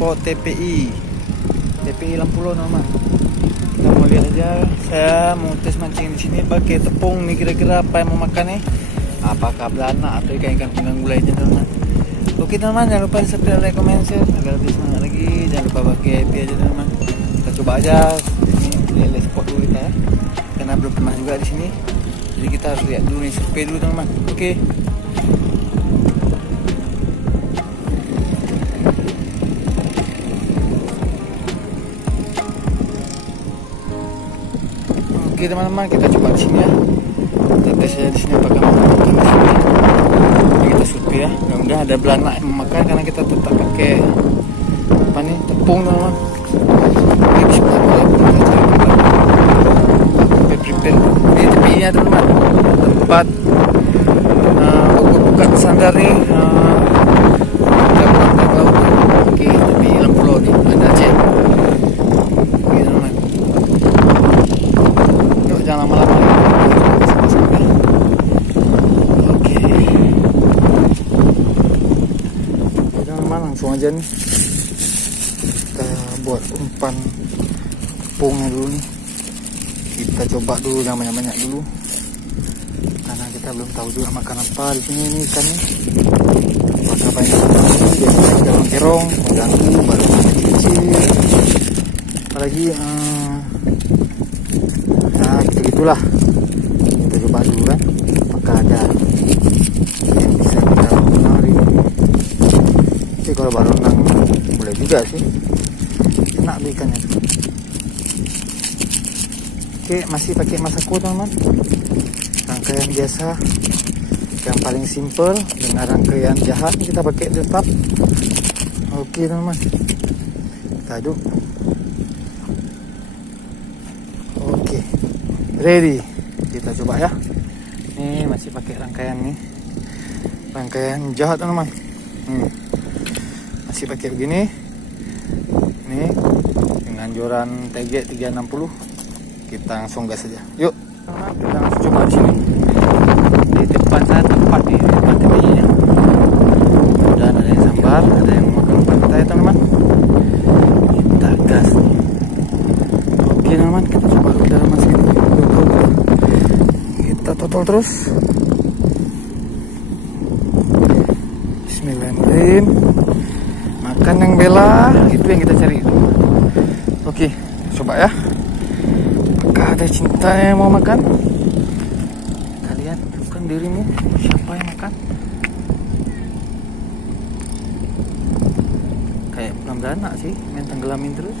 spot TPI Lampulo teman-teman. Kita mau lihat aja. Saya mau tes mancing di sini pakai tepung nih, kira-kira apa yang mau makan nih? Apakah belanak atau ikan-ikan pengganggu lainnya teman-teman? Oke teman-teman, jangan lupa subscribe, like, comment, share agar lebih semangat lagi. Jangan lupa pakai happy aja teman-teman. Kita coba aja ini, lihat spot dulu kita ya. Karena belum pernah juga di sini. Jadi kita harus lihat dulu nih, survei dulu teman-teman. Oke. Oke teman-teman, kita coba di sini ya. Kita tes aja di sini apakah mau makan di sini. Jadi kita survei ya. Mudah-mudahan ada belanak yang memakan karena kita tetap pakai apa nih, tepung teman-teman. Oke, bismillah, kita cari prepare. Ini tepinya teman-teman. Tempat buka sandar nih. Oke, tepi Lampulo nih, Banda Aceh. Oke teman-teman. Jangan lama-lama. Oke. Teman-teman, langsung aja nih. Kita buat umpan tepungnya dulu nih. Kita coba dulu yang banyak-banyak dulu. Karena kita belum tahu juga makan apa di sini nih ikannya. Apakah banyak biasanya dalam kerong mengganggu baru kecil. Apalagi gitulah, kita coba dulu kan apakah ada yang bisa kita lakukan hari ini. Tapi kalau baru renang boleh juga sih, enak ikannya. Oke, masih pakai masaku teman-teman, rangkaian biasa yang paling simple dengan rangkaian jahat kita pakai tetap. Oke teman-teman, kita aduk. Ready, kita coba ya. Ini masih pakai rangkaian nih, rangkaian jahat teman-teman. Masih pakai begini. Ini dengan joran TG 360. Kita langsung gas saja. Yuk, kita langsung coba di sini. Di depan saya tempat nih, tempat TPI-nya. Dan ada yang sambar, ada yang makan umpan kita ya teman-teman. Kita gas. Oke teman-teman, kita coba ke dalam masih. Kita total terus. Bismillahirrahmanirrahim. Makan yang bela, itu yang kita cari. Oke, coba ya. Apakah ada cinta yang mau makan? Kalian bukan dirimu, siapa yang makan? Kayak belum beranak sih, main tenggelamin terus.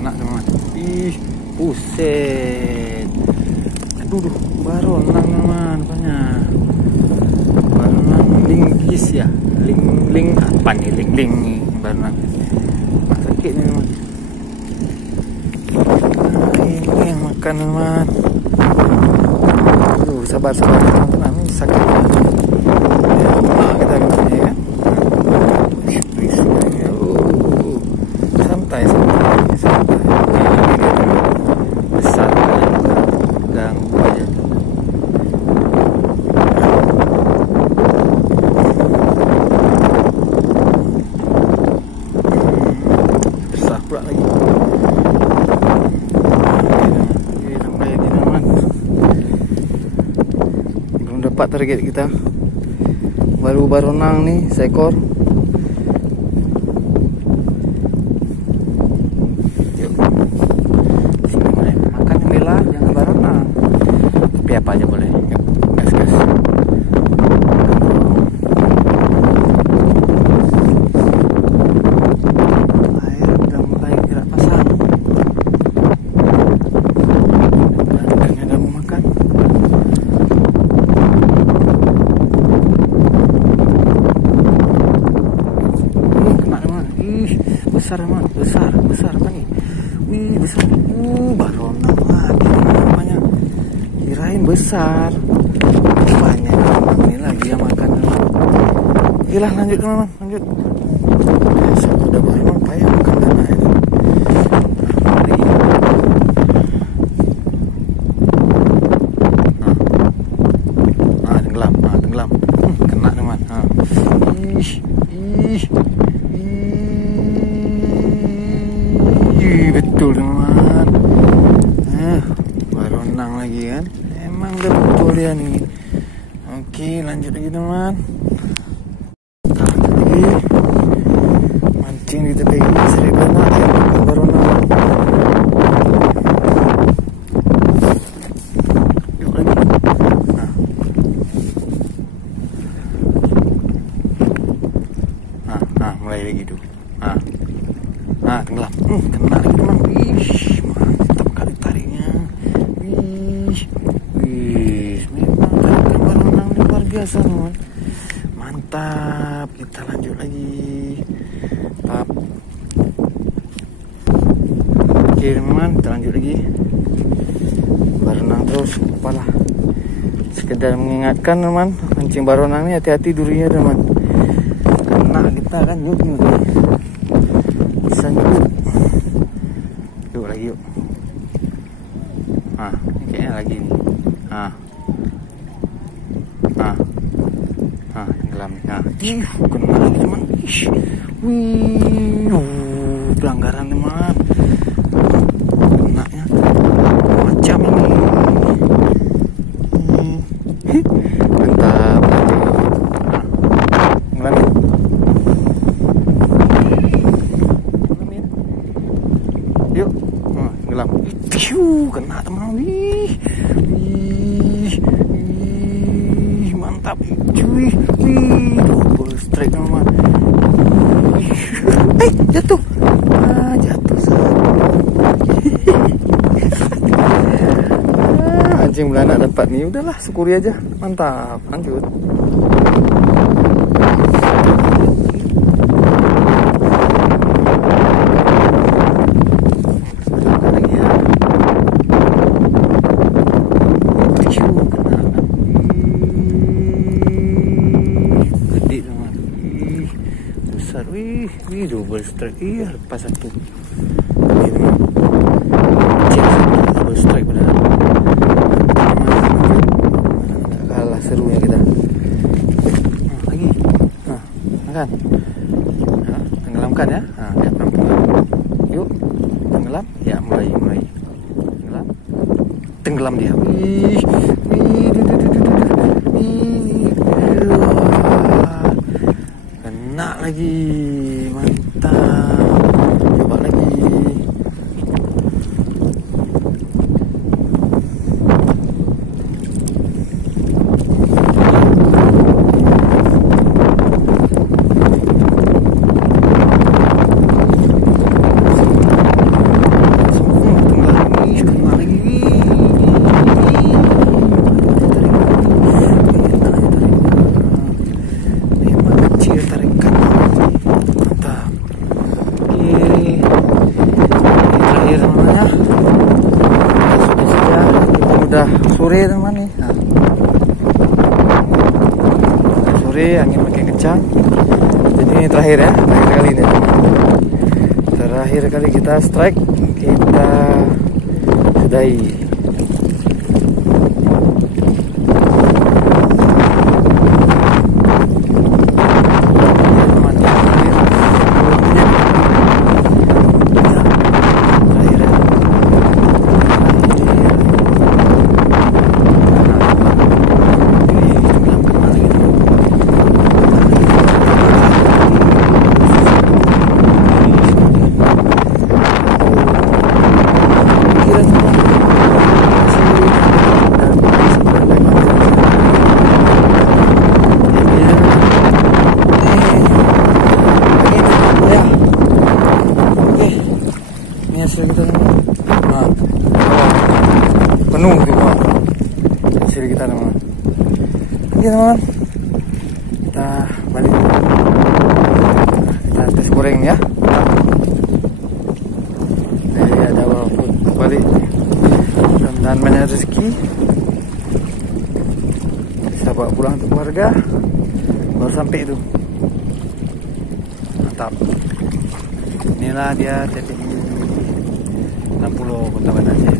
Kena teman-teman. Ih, buset. Aduh, baru renang teman, banyak. Baru renang linggis ya. Ling apa nih? Ling baru renang. Sakit nih teman. Ini yang makan teman. Sabar teman-teman, ini sakit. Ya, kita begini kan. Santai. Besar ganggu aja. Besar pula lagi. Belum dapat target kita. Baru renang nih seekor. Apa aja boleh. Yuk, gas. Air udah mulai gerak pasang. Ikannya udah mau makan. Kena teman. Besar teman. Besar apa nih? Besar. Baru lagi namanya. Kirain besar. Banyak ini lagi yang makan. Okelah, lanjut teman-teman, lanjut. Udah boleh memang payah makan dana ini. betul teman. Baru renang lagi kan. Emang udah betul dia nih. Oke, lanjut lagi teman. Lanjut lagi. Mancing di tepi Seri Belana ya, baru renang. Yuk lagi. Mulai lagi tuh. Tenggelam. Kena lagi teman. Mantap kali tariknya. Memang tarikan baru renang luar biasa teman. Mantap. Kita lanjut lagi. Oke teman, kita lanjut lagi. Berenang terus, apalah. Sekedar mengingatkan teman, mancing baru renang ini hati-hati durinya teman. Kena kita kan yuk. Bisa nyut. Yuk lagi yuk. Kayaknya lagi nih. Tenggelam. Kena lagi teman. Pelanggaran teman. Kenanya macam ini. Mantap. Tenggelam. Yuk. Tenggelam. Kena teman. Mantap. Double strike teman. Jatuh. Jatuh. Anjing belanak dapat nih. Udahlah, syukuri aja. Mantap. Lanjut. Double strike. Lepas satu. Double strike benar. Nggak kalah serunya kita. Lagi. Makan. Tenggelamkan ya. Ya, yuk. Tenggelam. Ya, mulai. Tenggelam. Tenggelam dia. Kena lagi. Coba lagi. Sore teman nih. Sore angin makin kencang. Jadi ini terakhir ya, terakhir kali ini. Terakhir kali kita strike, kita sudahi. Penuh juga hasil kita teman. Oke teman, kita balik. Kita tes goreng ya. Jadi ada walaupun balik. Mudah-mudahan banyak rezeki. Bisa bawa pulang untuk keluarga. Baru sampai itu. Mantap. Inilah dia TPI 60 Kota Banda Aceh.